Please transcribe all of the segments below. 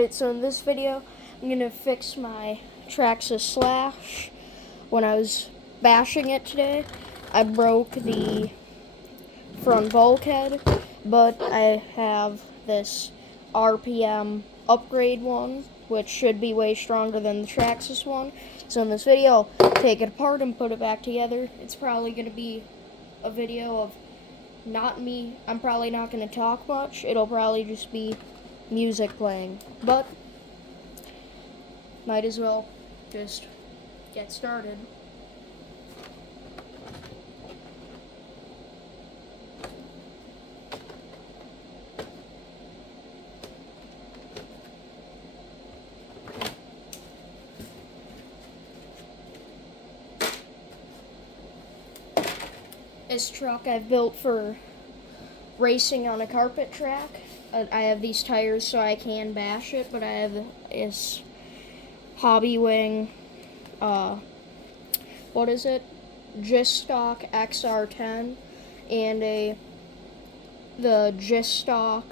Alright, so in this video, I'm going to fix my traxxas slash. When I was bashing it today, I broke the front bulkhead, but I have this RPM upgrade one, which should be way stronger than the traxxas one. So in this video, I'll take it apart and put it back together. It's probably going to be a video of not me. I'm probably not going to talk much. It'll probably just be music playing, but might as well just get started. This truck I've built for racing on a carpet track. I have these tires so I can bash it, but I have this Hobby Wing, what is it? Gist Stock XR10 and the Gist Stock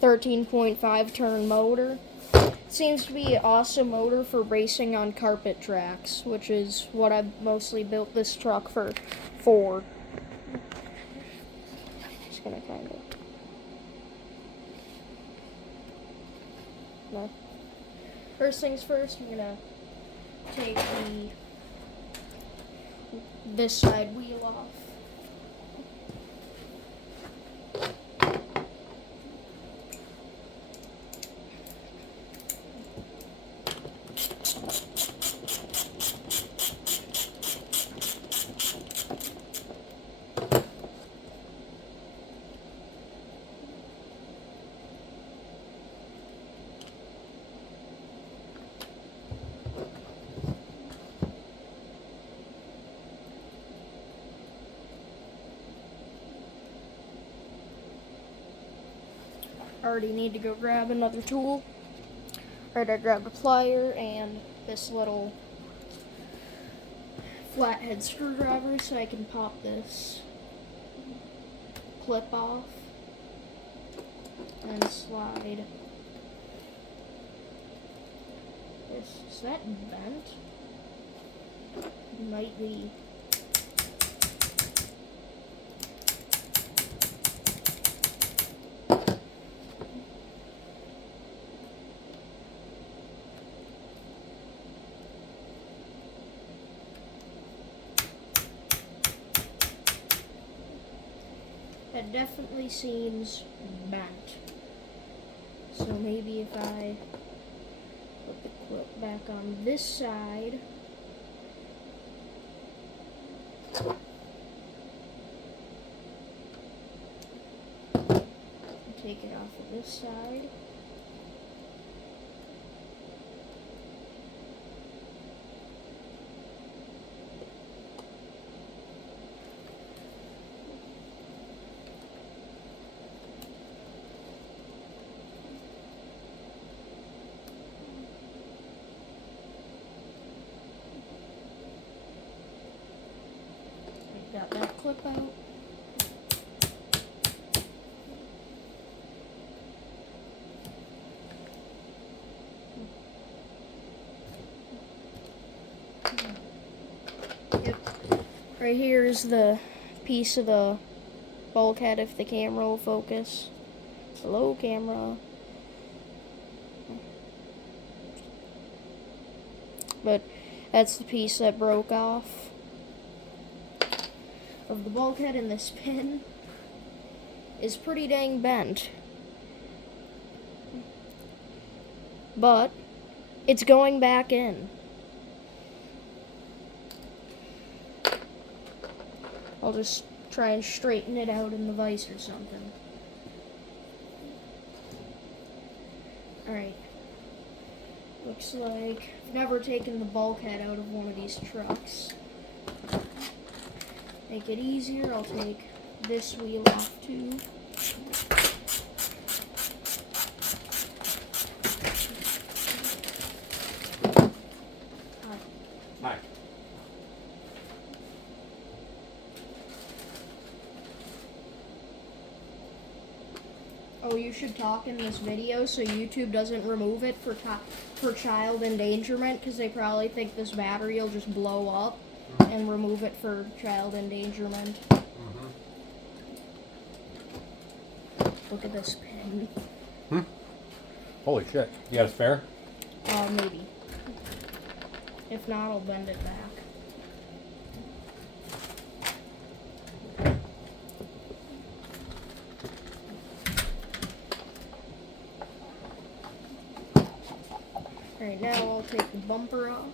13.5 turn motor. It seems to be an awesome motor for racing on carpet tracks, which is what I've mostly built this truck for. Just gonna kind of. No. First things first, I'm gonna take this side wheel off. Already need to go grab another tool. Alright, I grabbed a plier and this little flathead screwdriver so I can pop this clip off and slide this. Is that bent? It might be. That definitely seems bent. So maybe if I put the clip back on this side, take it off of this side. Got that clip out. Yep. Right here is the piece of the bulkhead if the camera will focus. Hello, camera. But that's the piece that broke off of the bulkhead, and this pin is pretty dang bent. But it's going back in. I'll just try and straighten it out in the vise or something. Alright. Looks like I've never taken the bulkhead out of one of these trucks. Make it easier, I'll take this wheel off too. Hi. Oh, you should talk in this video so YouTube doesn't remove it for child endangerment, because they probably think this battery will just blow up and remove it for child endangerment. Look at this pin. Holy shit. You got a spare? Maybe. If not, I'll bend it back. Alright, now I'll take the bumper off.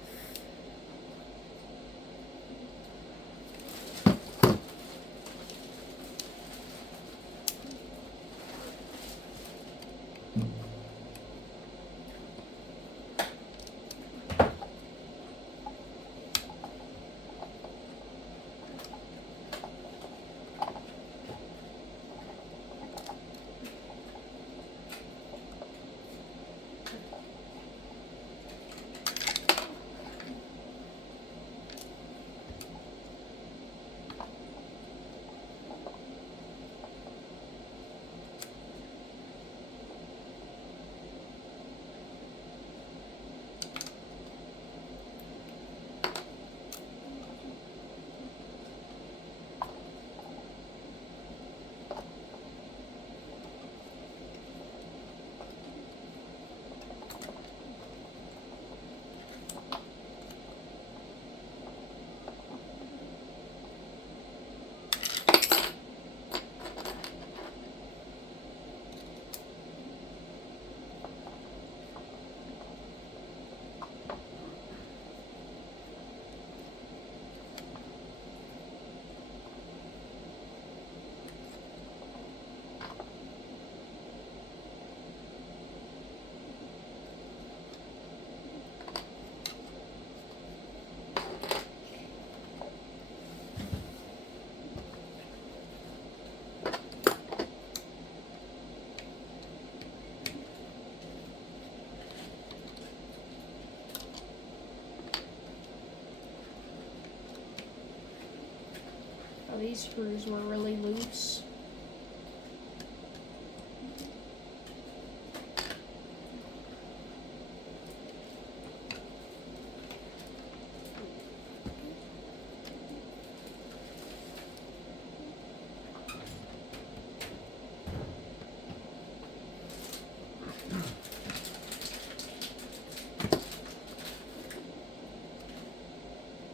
Oh, these screws were really loose.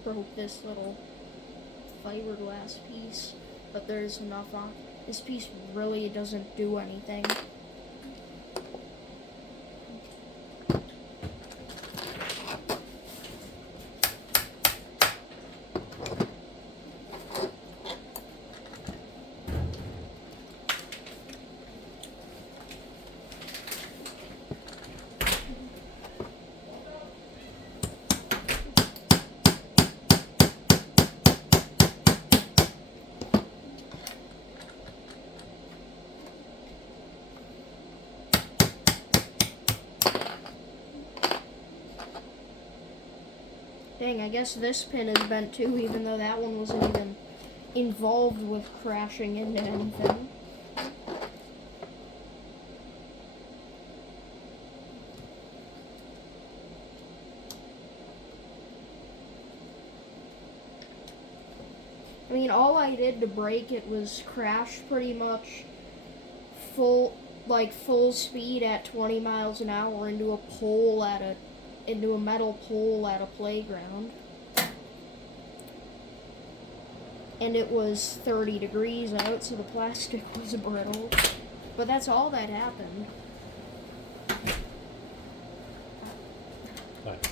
Broke this little fiberglass piece, but there's enough on. This piece really doesn't do anything. Dang, I guess this pin is bent too, even though that one wasn't even involved with crashing into anything. I mean, all I did to break it was crash pretty much full speed at 20 miles an hour into a metal pole at a playground. And it was 30 degrees out, so the plastic was brittle. But that's all that happened. Right.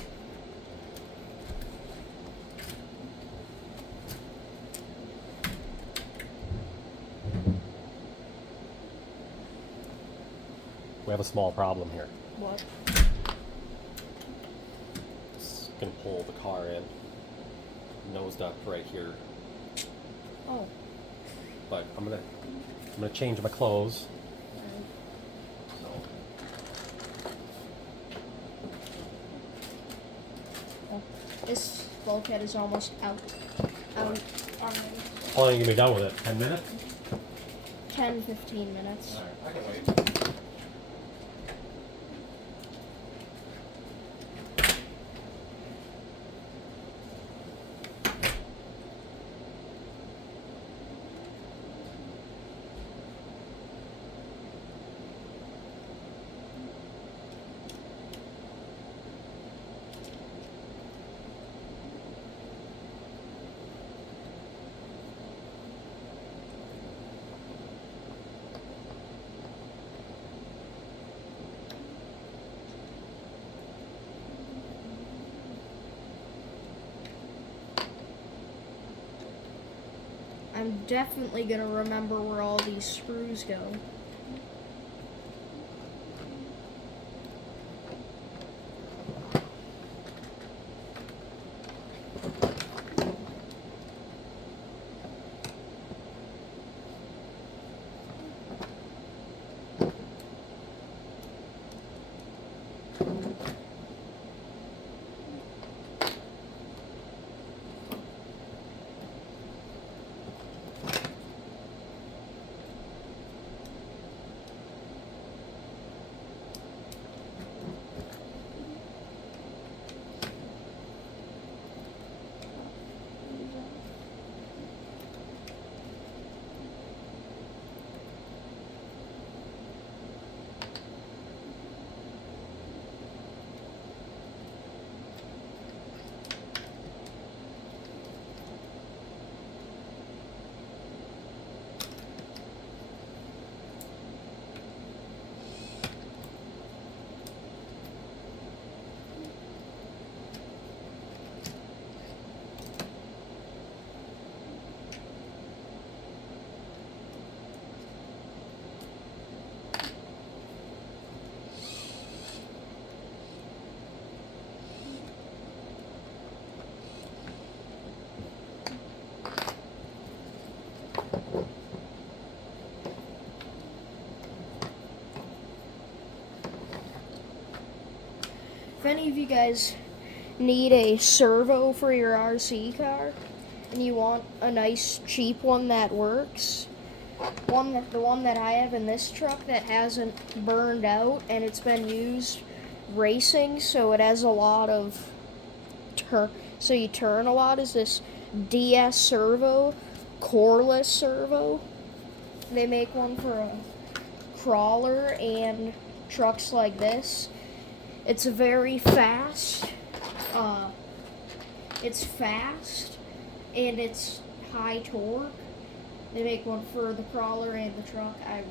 We have a small problem here. What? It's gonna pull the car in. Nosed up right here. Oh. But I'm gonna change my clothes. So. Oh. This bulkhead is almost out already. How long are you gonna be done with it? 10 minutes? 10-15 minutes. Alright, I can wait. I'm definitely gonna remember where all these screws go. If any of you guys need a servo for your RC car and you want a nice cheap one that works, the one that I have in this truck that hasn't burned out and it's been used racing, so it has a lot of so you turn a lot, is this DS servo, coreless servo. They make one for a crawler and trucks like this. It's very fast. It's fast and it's high torque. They make one for the crawler and the truck. I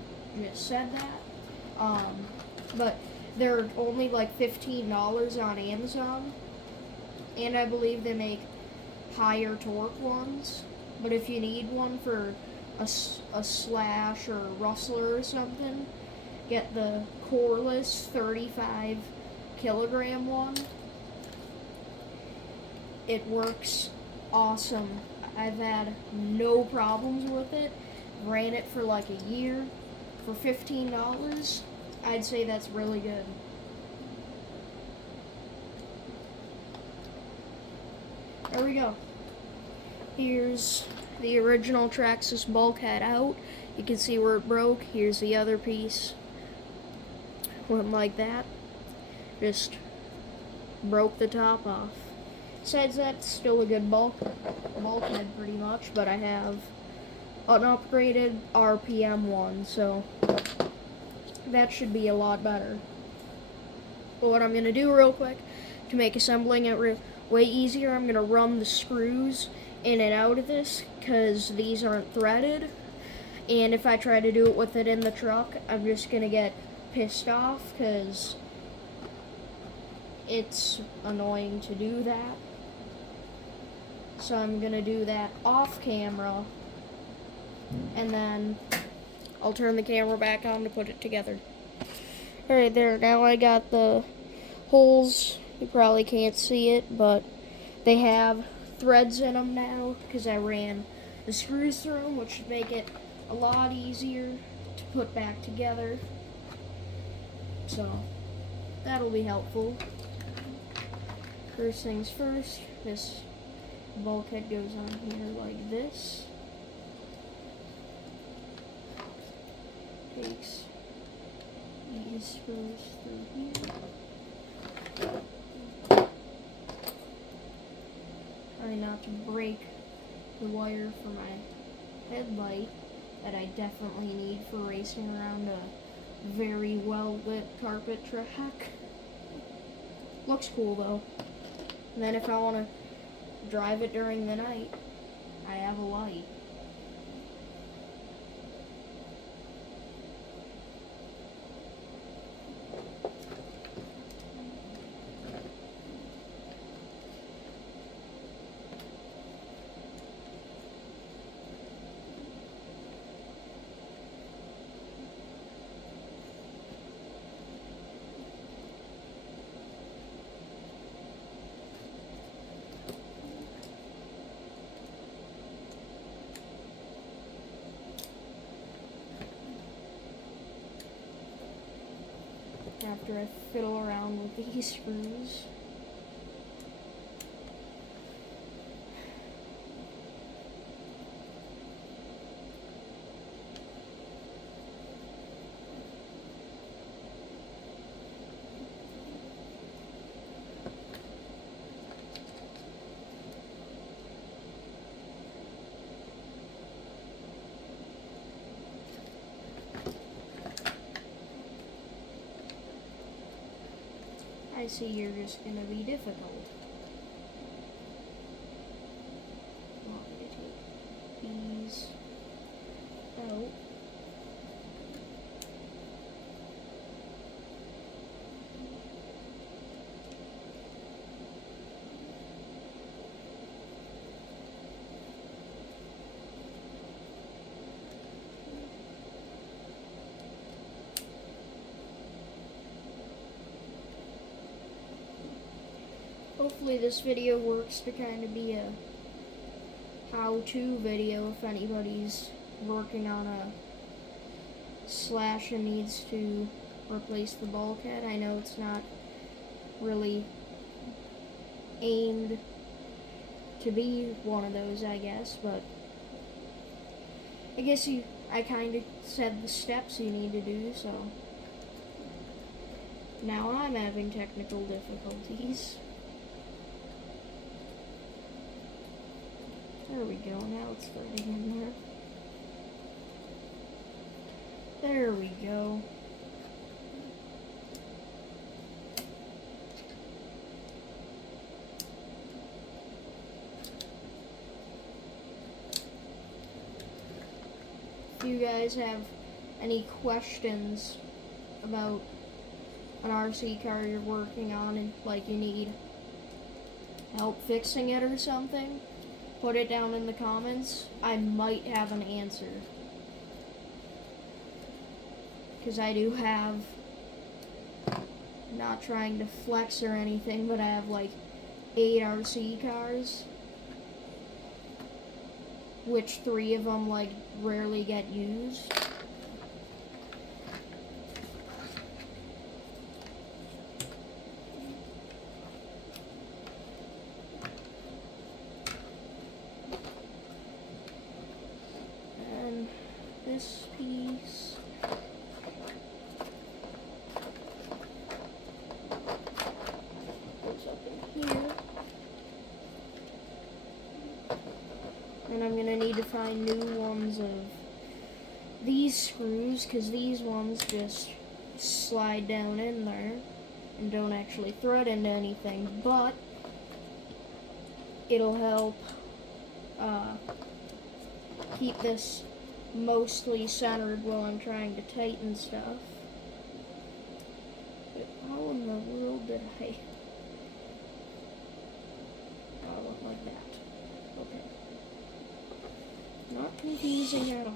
just said that. But they're only like $15 on Amazon. And I believe they make higher torque ones. But if you need one for a Slash or a Rustler or something, get the coreless 35 kilogram one. It works awesome. I've had no problems with it. Ran it for like a year. For $15, I'd say that's really good. There we go. Here's the original traxxas bulkhead out. You can see where it broke. Here's the other piece. Went like that. Just broke the top off. Besides that, it's still a good bulkhead pretty much, but I have an upgraded RPM one, so that should be a lot better. But what I'm going to do real quick to make assembling it way easier, I'm going to run the screws in and out of this because these aren't threaded, and if I try to do it with it in the truck, I'm just going to get pissed off because it's annoying to do that. So I'm going to do that off camera, and then I'll turn the camera back on to put it together. Alright, there, now I got the holes. You probably can't see it, but they have threads in them now because I ran the screws through them, which should make it a lot easier to put back together. So that'll be helpful. First things first, this bulkhead goes on here like this. takes these screws through here. Try not to break the wire for my headlight that I definitely need for racing around a very well lit carpet track. Looks cool though. And then if I want to drive it during the night, I have a light. After I fiddle around with these screws, I see you're just gonna be difficult. Want me to take these out. Hopefully this video works to kind of be a how-to video if anybody's working on a slash and needs to replace the bulkhead. I know it's not really aimed to be one of those, I guess, but I guess I kind of said the steps you need to do, so now I'm having technical difficulties. There we go, now it's threading in there. There we go. If you guys have any questions about an RC car you're working on and like you need help fixing it or something, put it down in the comments. I might have an answer. Because I do have, not trying to flex or anything, but I have like 8 RC cars. Which 3 of them like rarely get used. This piece goes up in here, and I'm gonna need to find new ones of these screws because these ones just slide down in there and don't actually thread into anything, but it'll help keep this mostly centered while I'm trying to tighten stuff. But how in the world did I... Oh, it went like that. Okay. Not confusing at all.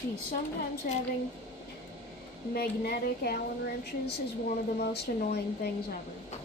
Gee, sometimes having magnetic Allen wrenches is one of the most annoying things ever.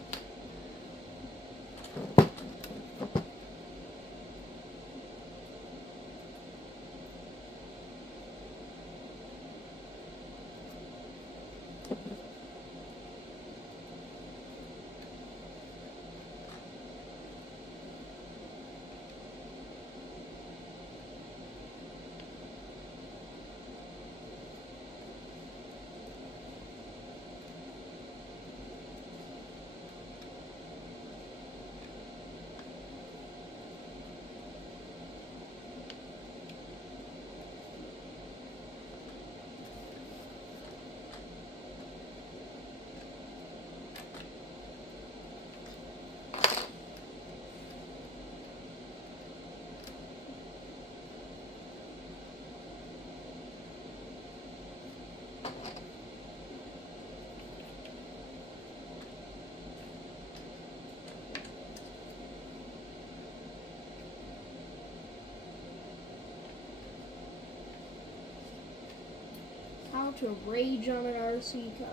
How to rage on an RC car.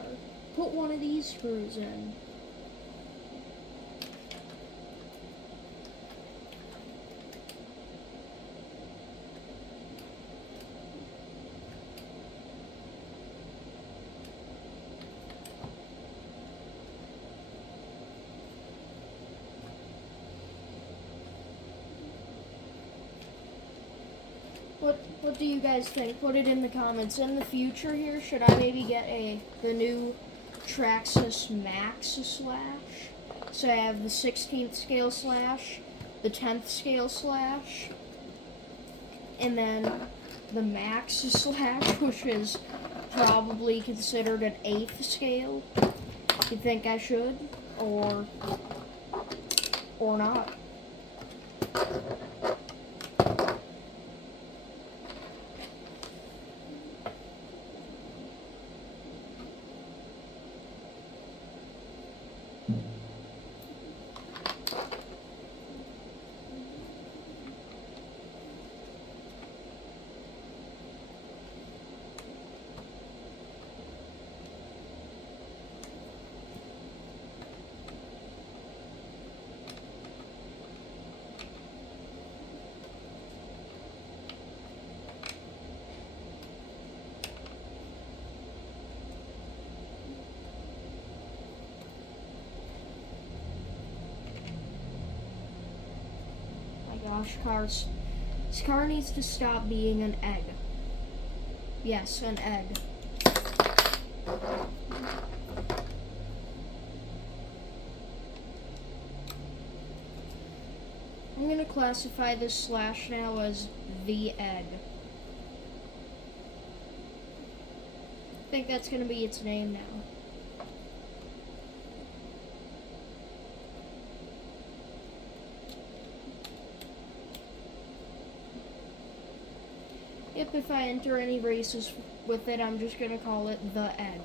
Put one of these screws in. What do you guys think? Put it in the comments. In the future here, should I maybe get the new Traxxas Max slash? So I have the 16th scale slash, the 10th scale slash, and then the Max slash, which is probably considered an 8th scale. You think I should? Or not? Gosh, this car needs to stop being an egg. Yes, an egg. I'm gonna classify this slash now as the egg. I think that's gonna be its name now. Yep, if I enter any races with it, I'm just gonna call it the Egg.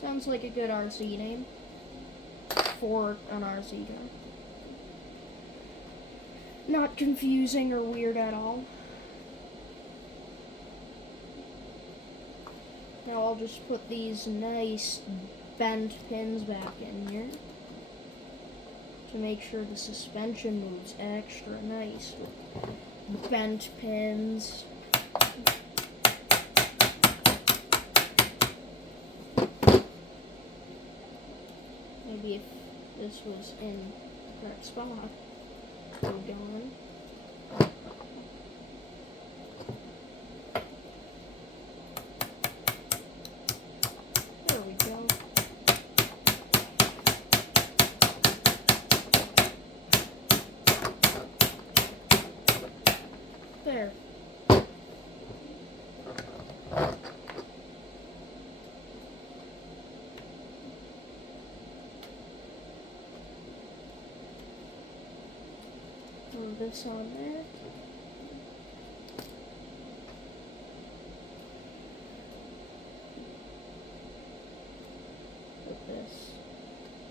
Sounds like a good RC name for an RC car. Not confusing or weird at all. Now I'll just put these nice bent pins back in here to make sure the suspension moves extra nice with bent pins. Maybe if this was in the correct spot, it would go in. There we go. There. Throw this on there. Put this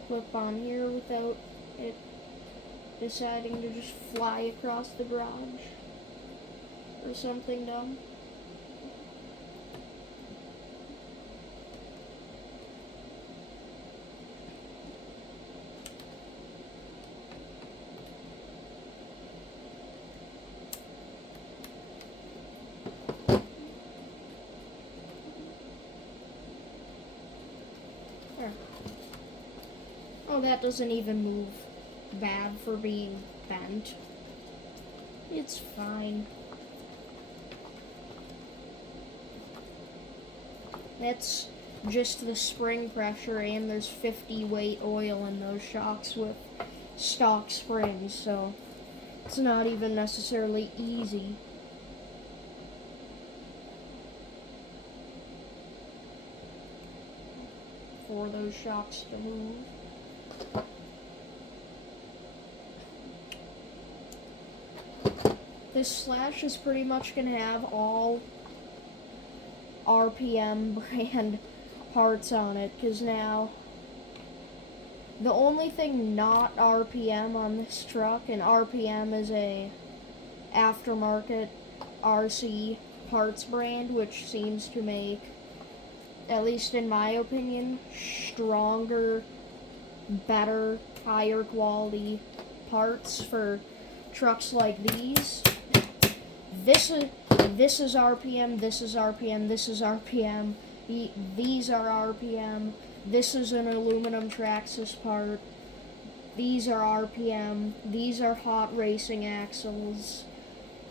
clip on here without it deciding to just fly across the garage. or something dumb. Oh, that doesn't even move bad for being bent. It's fine. That's just the spring pressure, and there's 50 weight oil in those shocks with stock springs, so it's not even necessarily easy. For those shocks to move. This slash is pretty much going to have all RPM brand parts on it, because now the only thing not RPM on this truck, and RPM is a aftermarket RC parts brand, which seems to make, at least in my opinion, stronger, better, higher quality parts for trucks like these. This is RPM, this is RPM, this is RPM, these are RPM, this is an aluminum traxxas part, these are RPM, these are hot racing axles.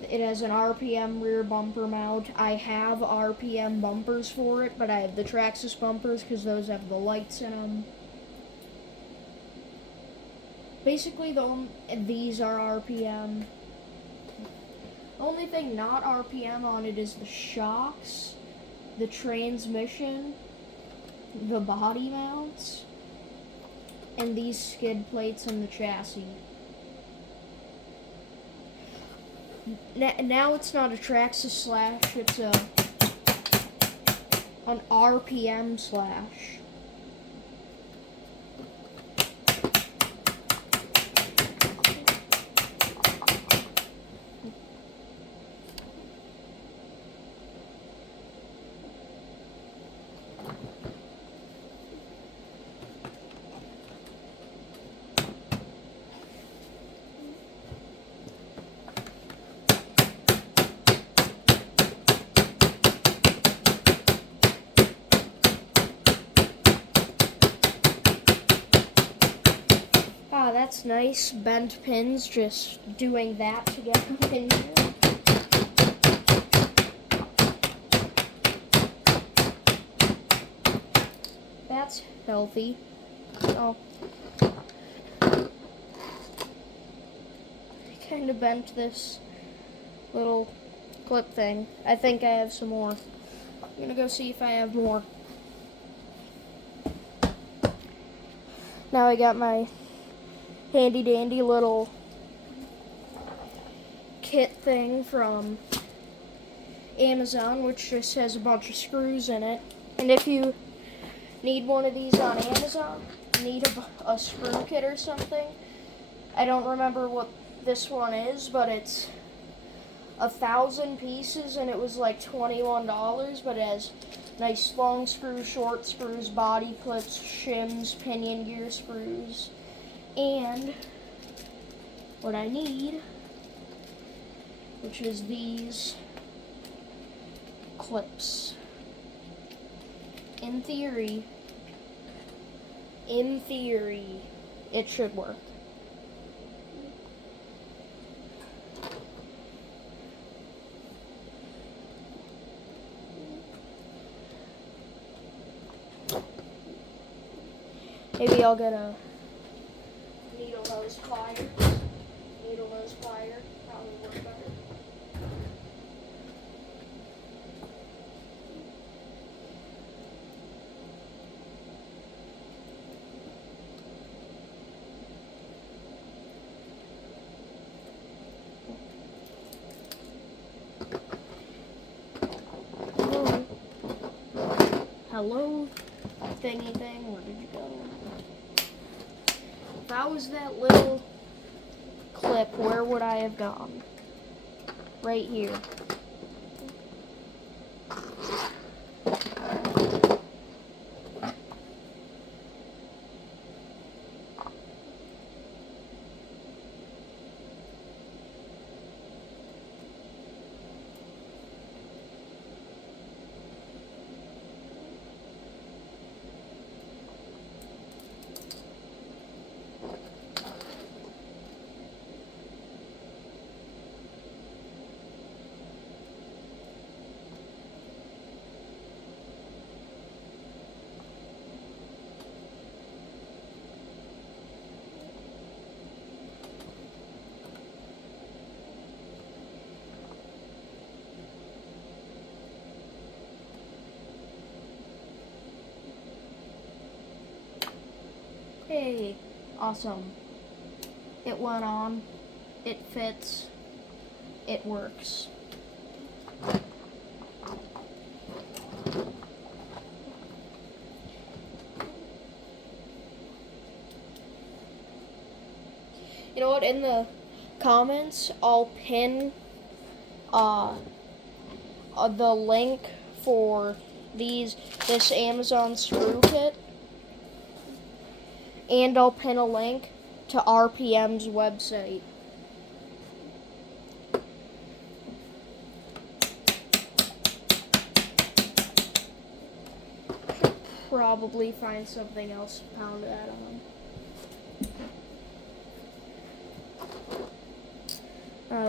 It has an RPM rear bumper mount. I have RPM bumpers for it, but I have the traxxas bumpers because those have the lights in them. Basically, these are RPM. The only thing not RPM on it is the shocks, the transmission, the body mounts, and these skid plates in the chassis. Now it's not a traxxas slash, it's an RPM slash. That's nice. Bent pins, just doing that to get them in here. That's healthy. Oh. I kind of bent this little clip thing. I think I have some more. I'm gonna go see if I have more. Now I got my handy dandy little kit thing from Amazon, which just has a bunch of screws in it. And if you need one of these on Amazon, need a screw kit or something, I don't remember what this one is, but it's 1,000 pieces and it was like $21, but it has nice long screws, short screws, body clips, shims, pinion gear screws. And what I need, which is these clips. In theory, it should work. Maybe I'll get a needle nose pliers. Needle nose plier probably work better. Hello, thingy thing, where did you go? If I was that little clip, where would I have gone? Right here. Hey, awesome. It went on. It fits. It works. You know what? In the comments, I'll pin the link for this Amazon screw kit, and I'll pin a link to RPM's website. Should probably find something else to pound that on.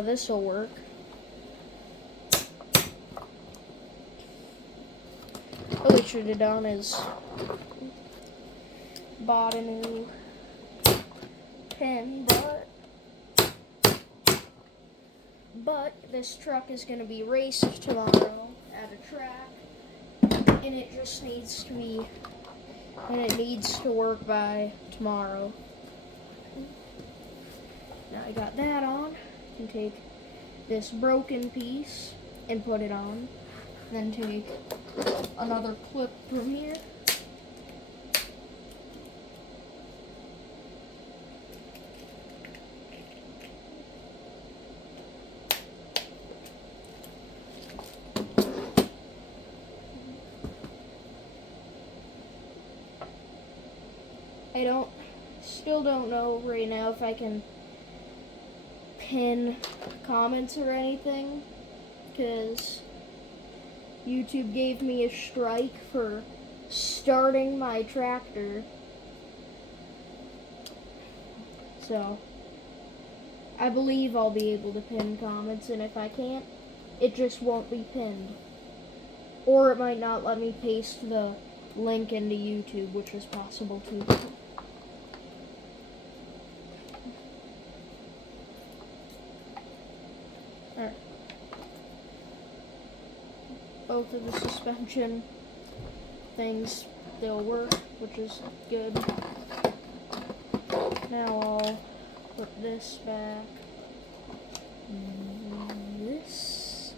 This'll work. What we should have done is bought a new pin, but this truck is going to be raced tomorrow at a track, and it just needs to work by tomorrow. Now I got that on. I can take this broken piece and put it on, then take another clip from here. Still don't know right now if I can pin comments or anything, because YouTube gave me a strike for starting my tractor. So I believe I'll be able to pin comments, and if I can't, it just won't be pinned. Or it might not let me paste the link into YouTube, which is possible too. Alright. Both of the suspension things still work, which is good. Now I'll put this back. This.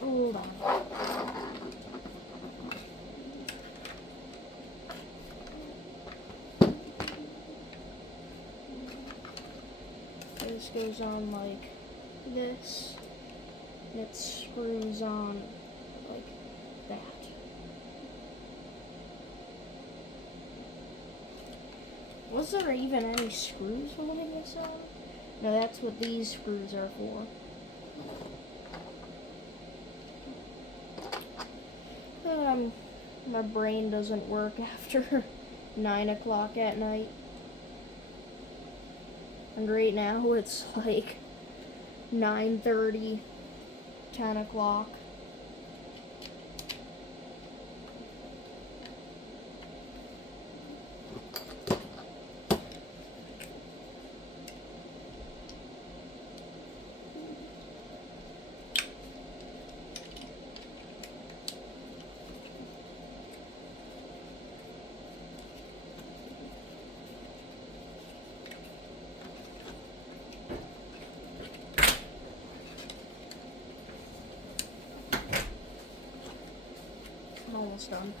Hold on. This goes on like this, and it screws on like that. Was there even any screws holding this on? No, that's what these screws are for. My brain doesn't work after 9 o'clock at night. And right now it's like 9:30, 10 o'clock. I'm almost done.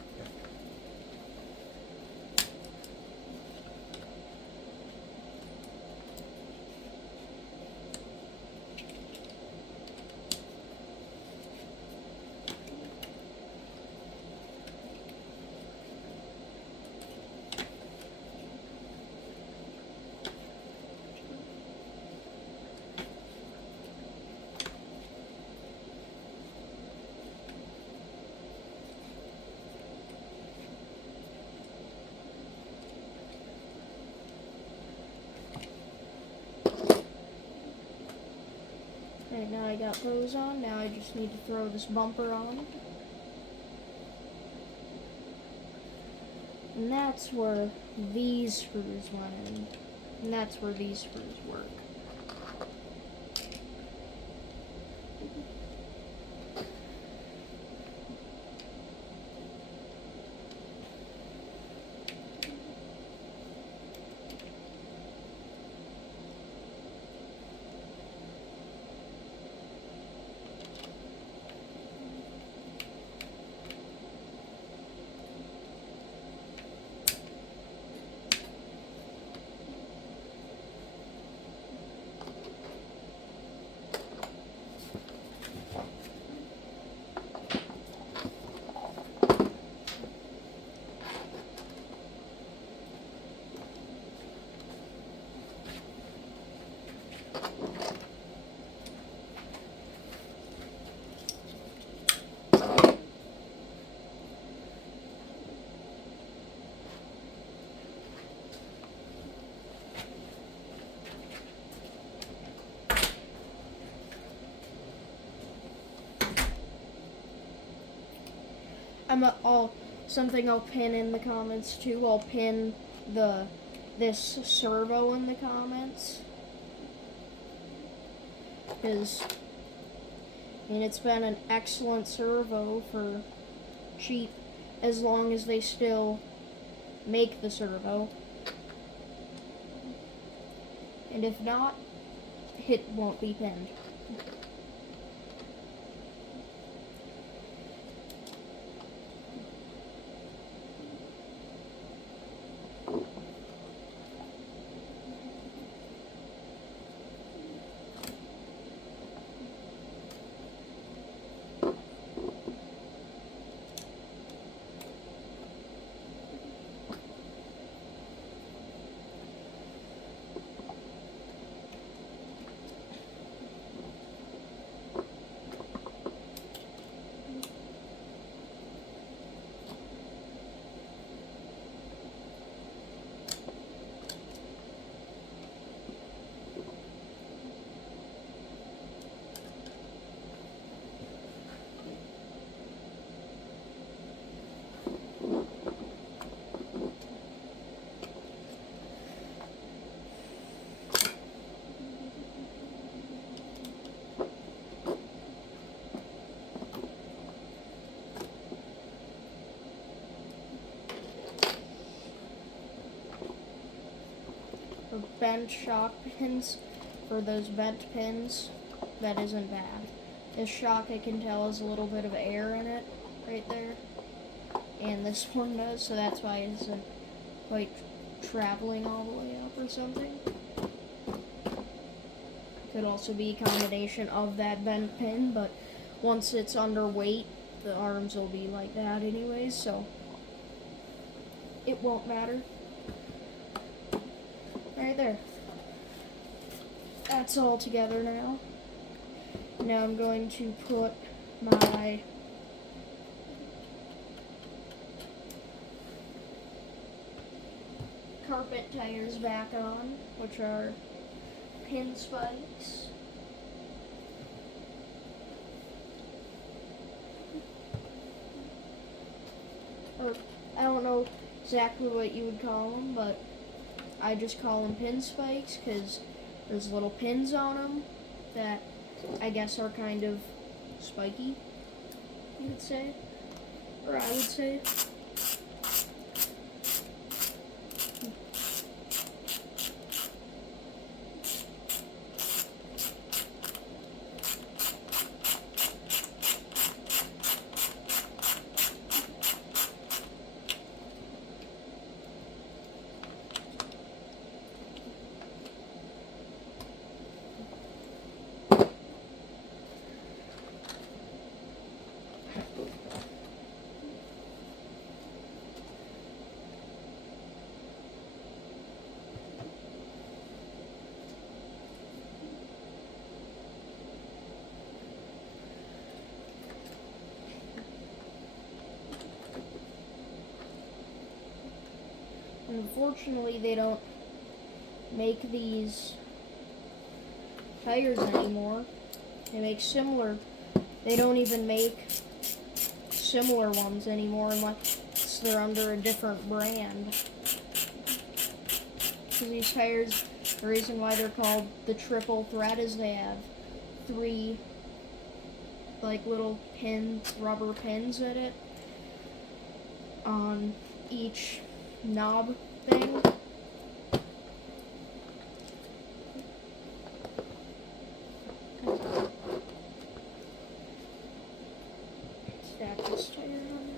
Alright, now I got those on. Now I just need to throw this bumper on. And that's where these screws went in. And that's where these screws work. I'll pin in the comments too. I'll pin this servo in the comments, because it's been an excellent servo for cheap, as long as they still make the servo. And if not, it won't be pinned. For bent shock pins, for those bent pins, that isn't bad. This shock, I can tell, has a little bit of air in it right there, and this one does, so that's why it isn't quite traveling all the way up or something. Could also be a combination of that bent pin, but once it's underweight, the arms will be like that anyways, so it won't matter. Right there. That's all together now. Now I'm going to put my carpet tires back on, which are pin spikes. Or, I don't know exactly what you would call them, but I just call them pin spikes because there's little pins on them that I guess are kind of spiky, you would say, or I would say. Unfortunately, they don't make these tires anymore. They don't even make similar ones anymore unless they're under a different brand. So these tires, the reason why they're called the triple thread is they have 3 like little pins, rubber pins in it on each knob thing. Stack this tire on there.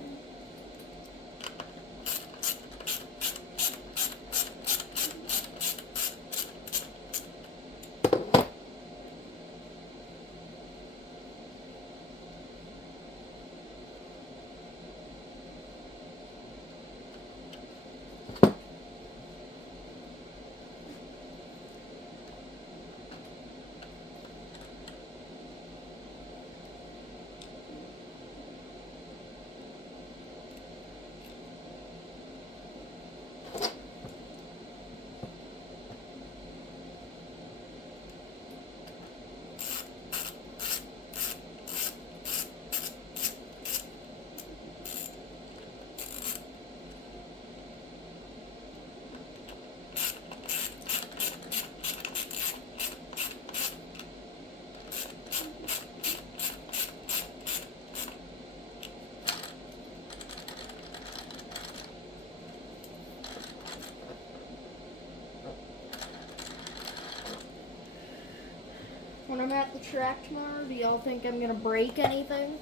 when I'm at the track tomorrow, do y'all think I'm gonna break anything?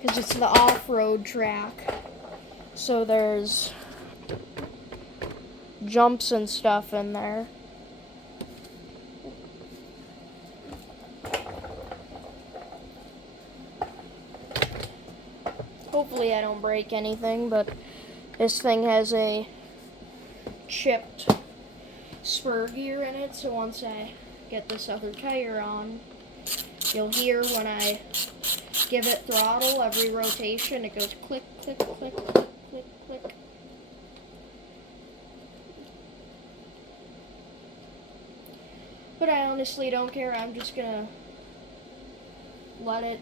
Because it's the off-road track, so there's jumps and stuff in there. Hopefully I don't break anything, but this thing has a chipped spur gear in it, so once I get this other tire on, you'll hear when I give it throttle every rotation, it goes click, click, click, click, click, click. But I honestly don't care. I'm just gonna let it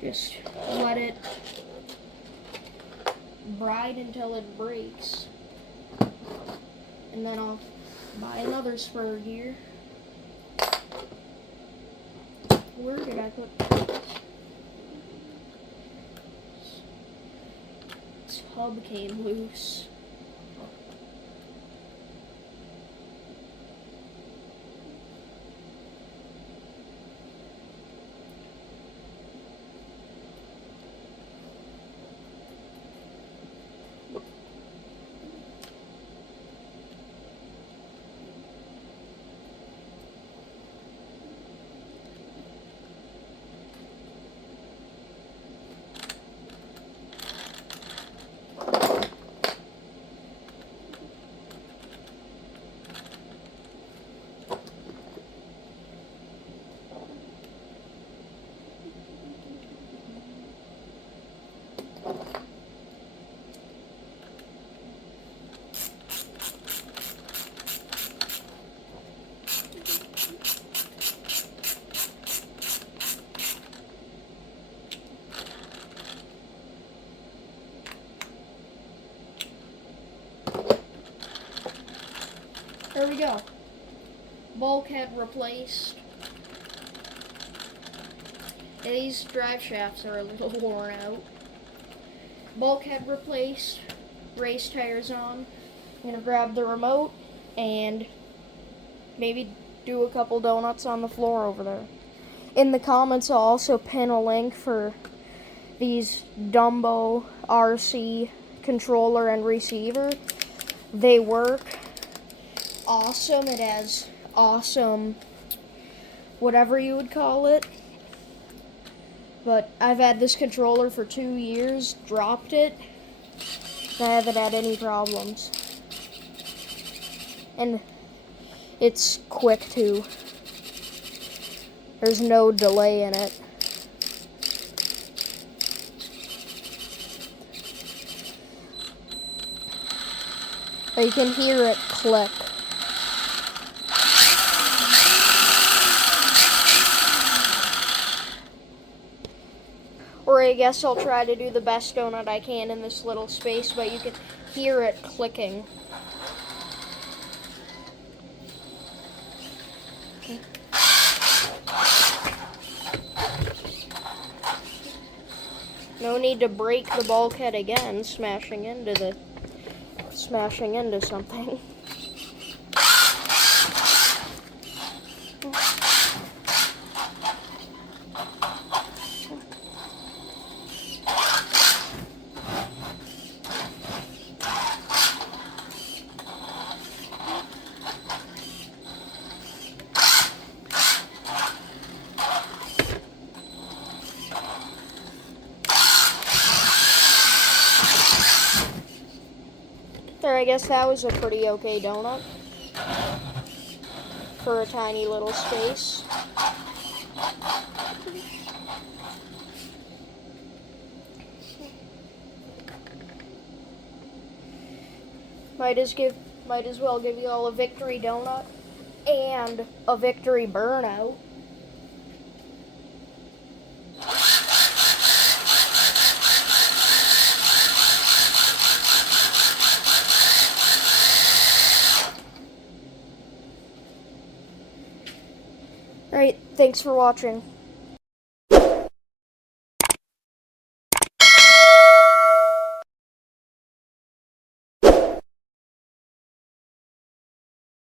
just let it ride until it breaks, and then I'll buy another spur gear. Where did I put this hub? Came loose. There we go. Bulkhead replaced. These drive shafts are a little worn out. Bulkhead replaced. Race tires on. I'm gonna grab the remote and maybe do a couple donuts on the floor over there. In the comments, I'll also pin a link for these Dumbo RC controller and receiver. They work awesome. It has awesome whatever you would call it. But I've had this controller for 2 years, dropped it, and I haven't had any problems. And it's quick too. There's no delay in it. But you can hear it click. Or I guess I'll try to do the best donut I can in this little space, but you can hear it clicking. No need to break the bulkhead again, smashing into something. There, I guess that was a pretty okay donut for a tiny little space. Might as well give you all a victory donut and a victory burnout. Alright, thanks for watching.